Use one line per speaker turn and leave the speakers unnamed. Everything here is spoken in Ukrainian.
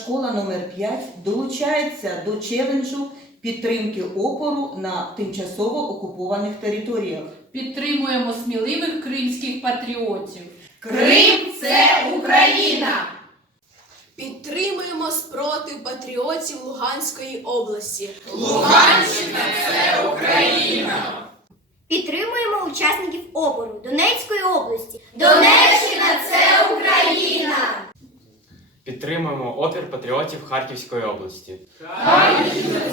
школа номер 5 долучається до челенджу підтримки опору на тимчасово окупованих територіях.
Підтримуємо сміливих кримських патріотів.
Крим – це Україна!
Підтримуємо спротив патріотів Луганської області.
Луганщина – це Україна!
Підтримуємо учасників опору Донецької області.
Донеччина – це Україна!
Підтримуємо опір патріотів Харківської області.
Харківщина